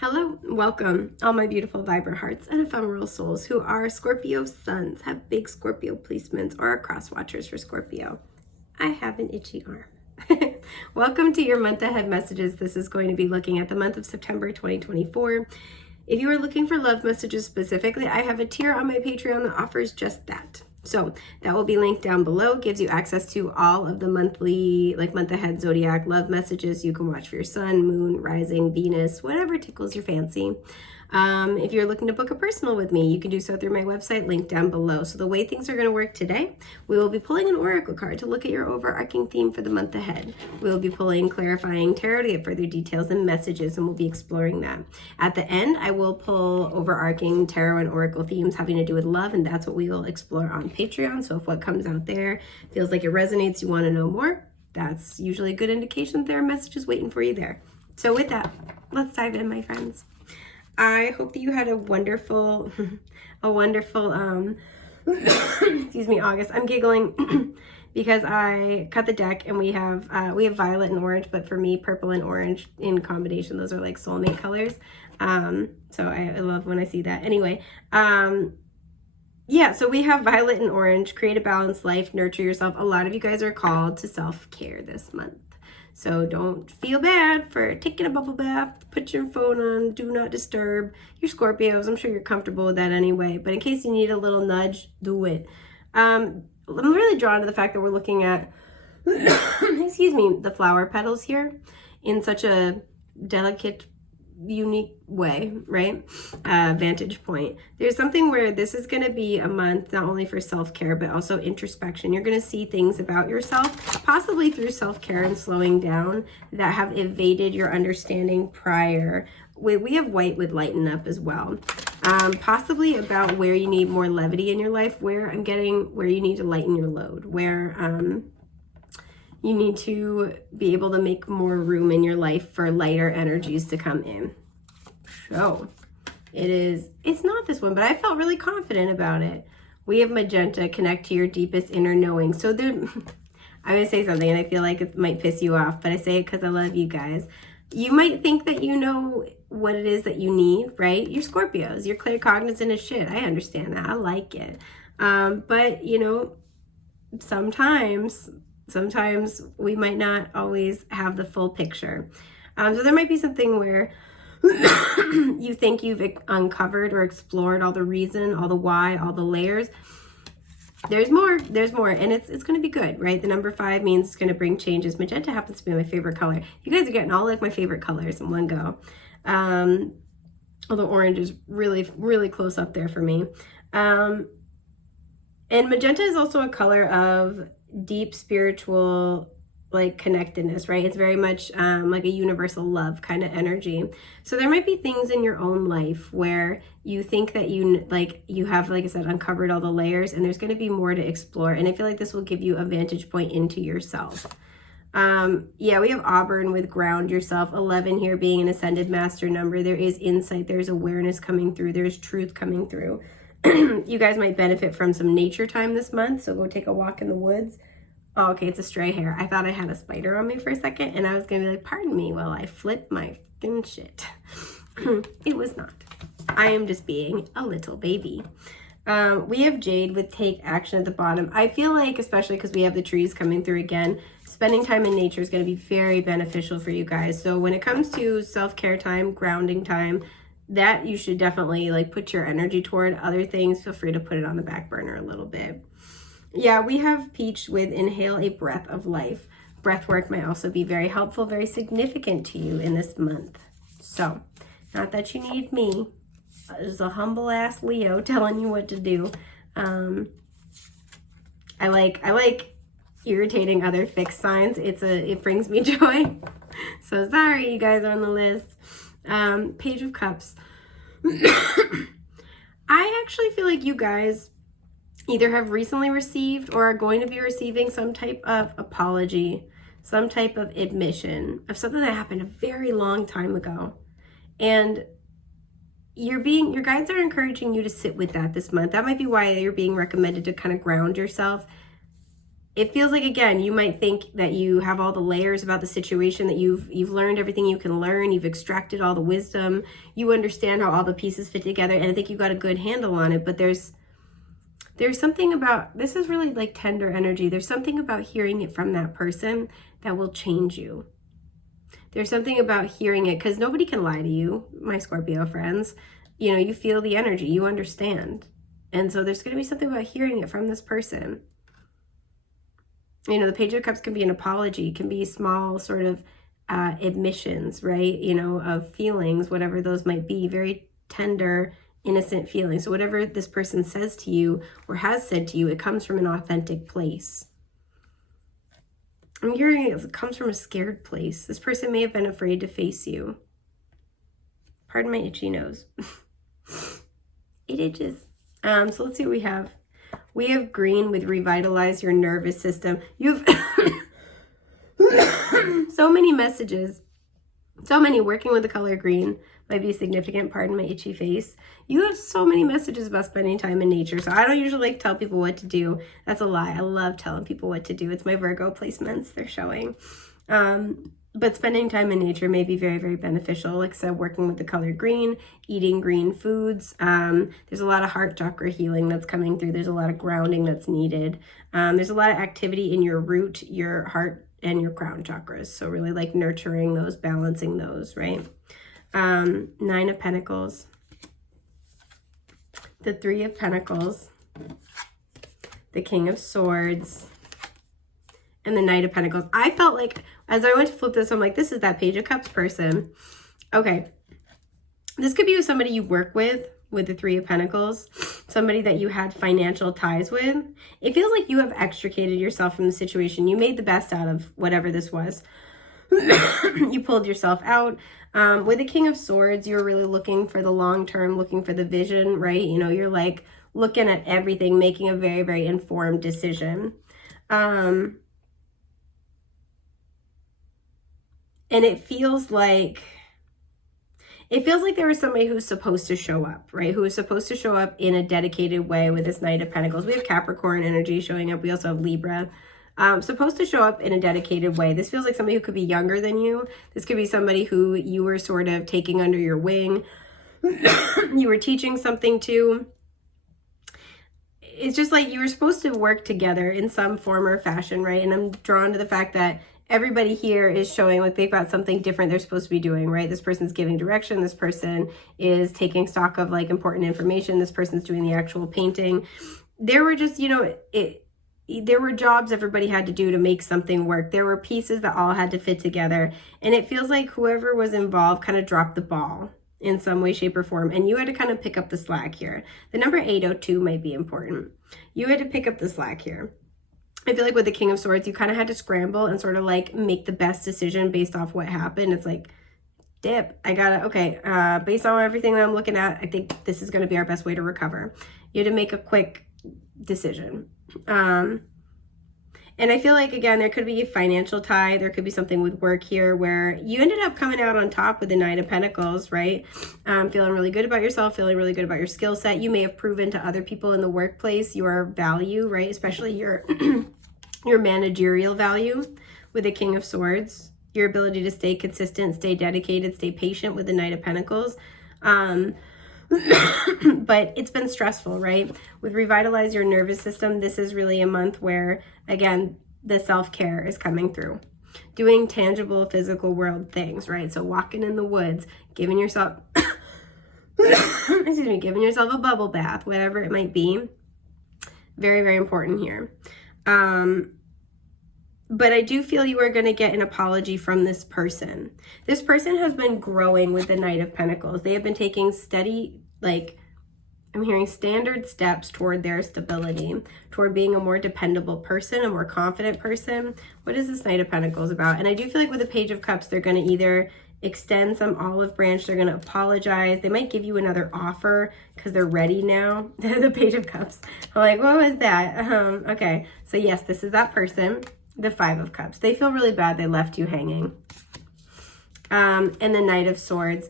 Hello, welcome, all my beautiful vibrant hearts and ephemeral souls who are Scorpio suns, have big Scorpio placements, or are cross watchers for Scorpio. I have an itchy arm. Welcome to your month ahead messages. This is going to be looking at the month of September 2024. If you are looking for love messages specifically, I have a tier on my Patreon that offers just that. So that will be linked down below, gives you access to all of the monthly, month ahead zodiac love messages you can watch for your sun, moon, rising, Venus, whatever tickles your fancy. If you're looking to book a personal with me, you can do so through my website, linked down below. So the way things are going to work today, we will be pulling an oracle card to look at your overarching theme for the month ahead. We will be pulling clarifying tarot to get further details and messages, and we'll be exploring that. At the end, I will pull overarching tarot and oracle themes having to do with love, and that's what we will explore on Patreon. So if what comes out there feels like it resonates, you want to know more, that's usually a good indication there are messages waiting for you there. So with that, let's dive in, my friends. I hope that you had a wonderful, excuse me, August. I'm giggling because I cut the deck and we have violet and orange, but for me, purple and orange in combination, those are like soulmate colors. So I love when I see that. Anyway, yeah, so we have violet and orange, create a balanced life, nurture yourself. A lot of you guys are called to self-care this month. So don't feel bad for taking a bubble bath, put your phone on, do not disturb. You're Scorpios, I'm sure you're comfortable with that anyway, but in case you need a little nudge, do it. I'm really drawn to the fact that we're looking at, excuse me, the flower petals here in such a delicate, unique way, right? Vantage point. There's something where this is going to be a month not only for self-care but also introspection. You're going to see things about yourself, possibly through self-care and slowing down, that have evaded your understanding prior. We have white with lighten up as well. Possibly about where you need more levity in your life, where you need to lighten your load, where you need to be able to make more room in your life for lighter energies to come in. So it's not this one, but I felt really confident about it. We have magenta, connect to your deepest inner knowing. So I'm going to say something and I feel like it might piss you off, but I say it because I love you guys. You might think that you know what it is that you need, right? You're Scorpios. You're claircognizant as shit. I understand that. I like it. But, sometimes we might not always have the full picture. So there might be something where you think you've uncovered or explored all the reason, all the why, all the layers. There's more, and it's going to be good, right? The number 5 means it's going to bring changes. Magenta happens to be my favorite color. You guys are getting all like my favorite colors in one go. Although orange is really, really close up there for me. And magenta is also a color of deep spiritual connectedness, right? It's very much like a universal love kind of energy. So there might be things in your own life where you think that you have, like I said, uncovered all the layers, and there's going to be more to explore. And I feel like this will give you a vantage point into yourself. Yeah, we have Auburn with ground yourself, 11 here being an ascended master number. There is insight, there's awareness coming through, there's truth coming through. You guys might benefit from some nature time this month, so go take a walk in the woods. Oh, okay, it's a stray hair. I thought I had a spider on me for a second, and I was gonna be like, pardon me while I flip my fucking shit. It was not. I am just being a little baby. We have Jade with take action at the bottom. I feel like, especially because we have the trees coming through again, spending time in nature is going to be very beneficial for you guys. So when it comes to self-care time, grounding time, that you should definitely put your energy toward. Other things, feel free to put it on the back burner a little bit. Yeah, we have Peach with inhale a breath of life. Breath work might also be very helpful, very significant to you in this month. So, not that you need me. There's a humble ass Leo telling you what to do. I like irritating other fixed signs. It brings me joy. So sorry you guys are on the list. Page of Cups. I actually feel like you guys either have recently received or are going to be receiving some type of apology, some type of admission of something that happened a very long time ago. And your guides are encouraging you to sit with that this month. That might be why you're being recommended to kind of ground yourself it feels like, again, you might think that you have all the layers about the situation, that you've learned everything you can learn, you've extracted all the wisdom, you understand how all the pieces fit together, and I think you've got a good handle on it. But there's something about, this is really like tender energy. There's something about hearing it from that person that will change you. There's something about hearing it, because nobody can lie to you, my Scorpio friends. You know, you feel the energy, you understand. And so there's going to be something about hearing it from this person. You know, the Page of Cups can be an apology, can be small sort of admissions, right? You know, of feelings, whatever those might be, very tender, innocent feelings. So whatever this person says to you or has said to you, it comes from an authentic place. I'm hearing it comes from a scared place. This person may have been afraid to face you. Pardon my itchy nose. It itches. So let's see what we have. We have green with revitalize your nervous system. You have so many messages. So many. Working with the color green might be significant. Pardon my itchy face. You have so many messages about spending time in nature. So I don't usually like tell people what to do. That's a lie. I love telling people what to do. It's my Virgo placements they're showing. But spending time in nature may be very, very beneficial. Like I said, working with the color green, eating green foods. There's a lot of heart chakra healing that's coming through. There's a lot of grounding that's needed. There's a lot of activity in your root, your heart, and your crown chakras. So really like nurturing those, balancing those, right? 9 of Pentacles. The 3 of Pentacles. The King of Swords. And the Knight of Pentacles. I felt like, as I went to flip this, I'm like, this is that Page of Cups person. Okay. This could be with somebody you work with the 3 of Pentacles. Somebody that you had financial ties with. It feels like you have extricated yourself from the situation. You made the best out of whatever this was. You pulled yourself out. With the King of Swords, you're really looking for the long term, looking for the vision, right? You know, you're like looking at everything, making a very, very informed decision. And it feels like there was somebody who's supposed to show up, right? Who is supposed to show up in a dedicated way with this Knight of Pentacles. We have Capricorn energy showing up. We also have Libra. Supposed to show up in a dedicated way. This feels like somebody who could be younger than you. This could be somebody who you were sort of taking under your wing. You were teaching something to. It's just like you were supposed to work together in some form or fashion, right? And I'm drawn to the fact that everybody here is showing like they've got something different they're supposed to be doing, right? This person's giving direction. This person is taking stock of like important information. This person's doing the actual painting. There were just, you know, there were jobs everybody had to do to make something work. There were pieces that all had to fit together. And it feels like whoever was involved kind of dropped the ball in some way, shape, or form. And you had to kind of pick up the slack here. The number 802 might be important. You had to pick up the slack here. I feel like with the King of Swords, you kind of had to scramble and sort of like make the best decision based off what happened. It's like, dip, I gotta, okay, based on everything that I'm looking at, I think this is going to be our best way to recover. You had to make a quick decision. And I feel like, again, there could be a financial tie. There could be something with work here where you ended up coming out on top with the Knight of Pentacles, right? Feeling really good about yourself, feeling really good about your skill set. You may have proven to other people in the workplace your value, right? Especially your your managerial value with the King of Swords. Your ability to stay consistent, stay dedicated, stay patient with the Knight of Pentacles. But it's been stressful, right? With revitalize your nervous system, this is really a month where, again, the self-care is coming through. Doing tangible physical world things, right? So walking in the woods, giving yourself, excuse me, giving yourself a bubble bath, whatever it might be. Very, very important here. But I do feel you are going to get an apology from this person. This person has been growing with the Knight of Pentacles. They have been taking steady, like, I'm hearing standard steps toward their stability, toward being a more dependable person, a more confident person. What is this Knight of Pentacles about? And I do feel like with the Page of Cups, they're going to either extend some olive branch, they're going to apologize. They might give you another offer because they're ready now. The Page of Cups. I'm like, what was that? Okay. So yes, this is that person. The 5 of Cups. They feel really bad they left you hanging. And the Knight of Swords.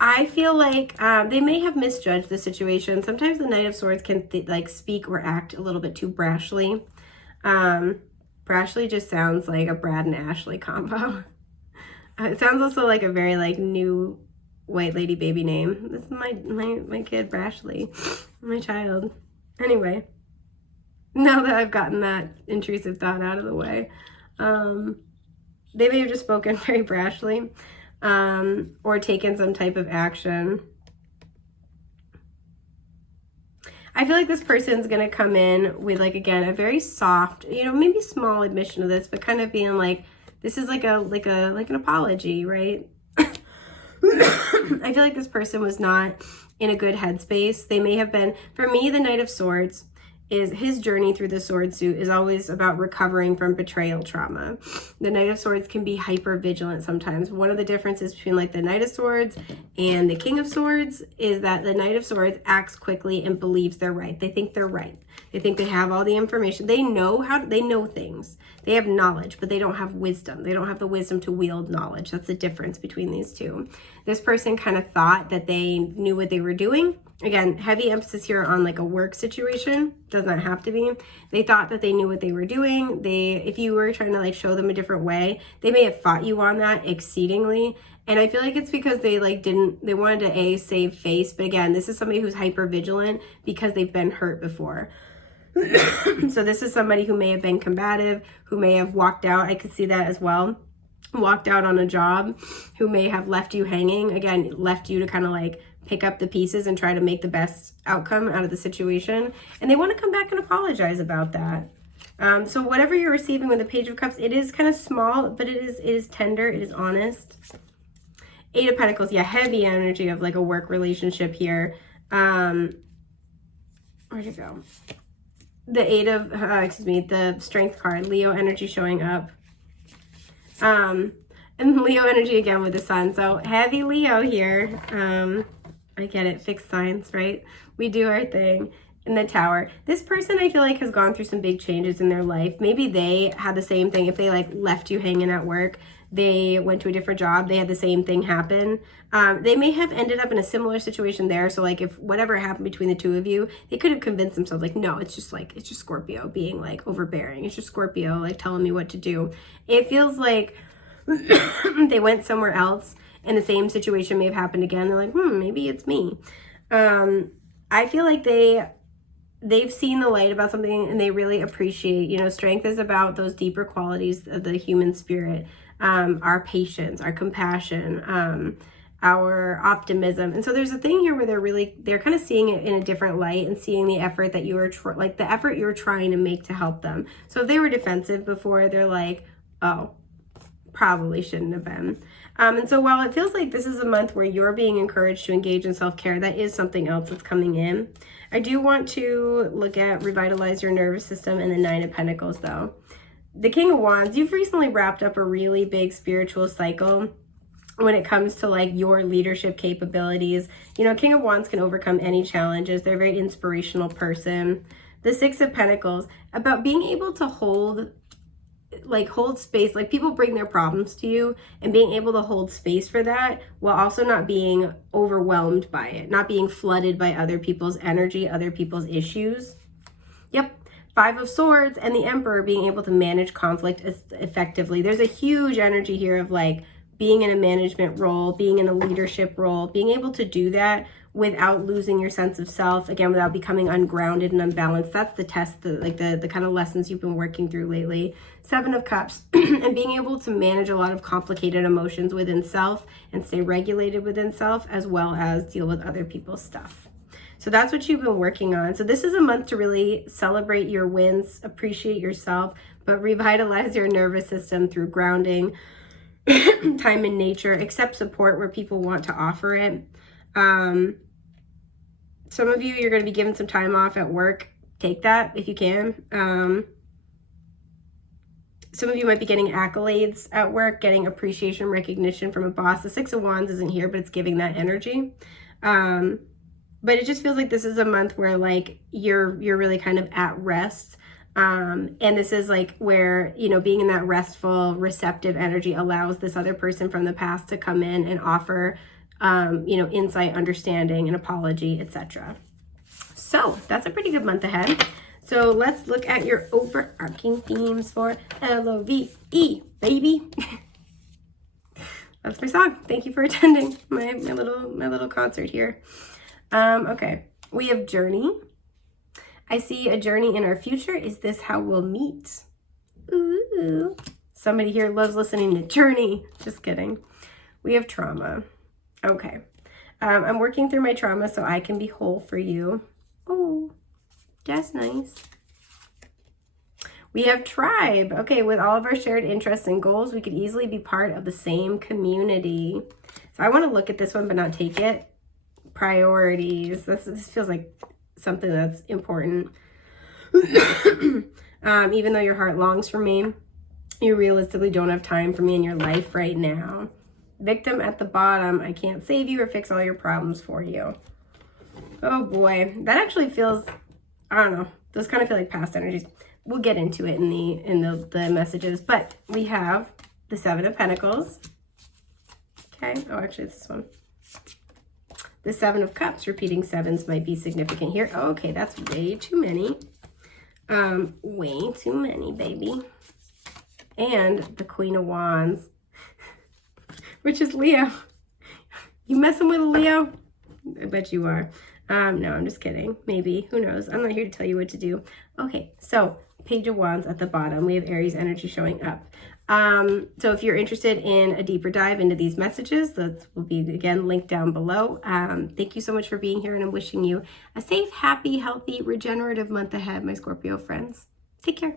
I feel like they may have misjudged the situation. Sometimes the Knight of Swords can like speak or act a little bit too brashly. Brashley just sounds like a Brad and Ashley combo. It sounds also like a very like new white lady baby name. This is my kid, Brashley, my child. Anyway, now that I've gotten that intrusive thought out of the way, they may have just spoken very brashly, or taken some type of action. I feel like this person's going to come in with, like, again, a very soft, you know, maybe small admission of this, but kind of being like, this is like an apology, right? I feel like this person was not in a good headspace. They may have been, for me, the Knight of Swords is his journey through the sword suit is always about recovering from betrayal trauma. The Knight of Swords can be hyper vigilant sometimes. One of the differences between like the Knight of Swords and the King of Swords is that the Knight of Swords acts quickly and believes they're right. They think they're right. They think they have all the information. They know things. They have knowledge, but they don't have wisdom. They don't have the wisdom to wield knowledge. That's the difference between these two. This person kind of thought that they knew what they were doing. Again, heavy emphasis here on like a work situation. Does not have to be. They thought that they knew what they were doing. If you were trying to like show them a different way, they may have fought you on that exceedingly. And I feel like it's because they wanted to save face. But again, this is somebody who's hyper vigilant because they've been hurt before. So this is somebody who may have been combative, who may have walked out. I could see that as well. Walked out on a job, who may have left you hanging. Again, left you to kind of like pick up the pieces and try to make the best outcome out of the situation. And they want to come back and apologize about that. So whatever you're receiving with the Page of Cups, it is kind of small, but it is tender, it is honest. Eight of Pentacles, yeah, heavy energy of like a work relationship here. Where'd it go? The Strength card, Leo energy showing up. And Leo energy again with the Sun. So heavy Leo here. I get it, fixed signs, right? We do our thing. In the Tower, this person I feel like has gone through some big changes in their life. Maybe they had the same thing. If they like left you hanging at work, they went to a different job, they had the same thing happen. They may have ended up in a similar situation there. So like if whatever happened between the two of you, they could have convinced themselves like, no, it's just Scorpio being like overbearing. It's just Scorpio like telling me what to do. It feels like they went somewhere else and the same situation may have happened again. They're like, maybe it's me. I feel like they've seen the light about something and they really appreciate, you know, strength is about those deeper qualities of the human spirit, our patience, our compassion, our optimism. And so there's a thing here where they're kind of seeing it in a different light and seeing the effort that you were the effort you're trying to make to help them. So if they were defensive before, they're like, oh, probably shouldn't have been. And so while it feels like this is a month where you're being encouraged to engage in self-care, that is something else that's coming in. I do want to look at revitalize your nervous system and the Nine of Pentacles though. The King of Wands, you've recently wrapped up a really big spiritual cycle when it comes to like your leadership capabilities. You know, King of Wands can overcome any challenges. They're a very inspirational person. The Six of Pentacles, about being able to hold space, like people bring their problems to you and being able to hold space for that while also not being overwhelmed by it, not being flooded by other people's energy, other people's issues. Yep. Five of Swords and the Emperor being able to manage conflict effectively. There's a huge energy here of like being in a management role, being in a leadership role, being able to do that without losing your sense of self, again, without becoming ungrounded and unbalanced. That's the test, the kind of lessons you've been working through lately. Seven of Cups, and being able to manage a lot of complicated emotions within self and stay regulated within self, as well as deal with other people's stuff. So that's what you've been working on. So this is a month to really celebrate your wins, appreciate yourself, but revitalize your nervous system through grounding, time in nature, accept support where people want to offer it. Some of you, you're going to be given some time off at work. Take that if you can. Some of you might be getting accolades at work, getting appreciation, recognition from a boss. The Six of Wands isn't here, but it's giving that energy. But it just feels like this is a month where like you're really kind of at rest. And this is like where, you know, being in that restful, receptive energy allows this other person from the past to come in and offer you know, insight, understanding, an apology, etc. So that's a pretty good month ahead. So let's look at your overarching themes for LOVE, baby. That's my song. Thank you for attending my little concert here. Okay, we have journey. I see a journey in our future. Is this how we'll meet? Ooh, somebody here loves listening to Journey. Just kidding. We have trauma. Okay, I'm working through my trauma so I can be whole for you. Oh, that's nice. We have tribe. Okay, with all of our shared interests and goals, we could easily be part of the same community. So I want to look at this one, but not take it. Priorities. This feels like something that's important. Even though your heart longs for me, you realistically don't have time for me in your life right now. Victim at the bottom. I can't save you or fix all your problems for you. Oh boy, that actually feels, I don't know, those kind of feel like past energies. We'll get into it in the messages, but we have the Seven of Pentacles. Okay, oh actually it's this one. The Seven of Cups. Repeating sevens might be significant here. Oh, okay, that's way too many. Way too many, baby. And the Queen of Wands, which is Leo. You messing with a Leo? I bet you are. No, I'm just kidding. Maybe. Who knows? I'm not here to tell you what to do. Okay, so Page of Wands at the bottom. We have Aries energy showing up. So if you're interested in a deeper dive into these messages, that will be, again, linked down below. Thank you so much for being here, and I'm wishing you a safe, happy, healthy, regenerative month ahead, my Scorpio friends. Take care.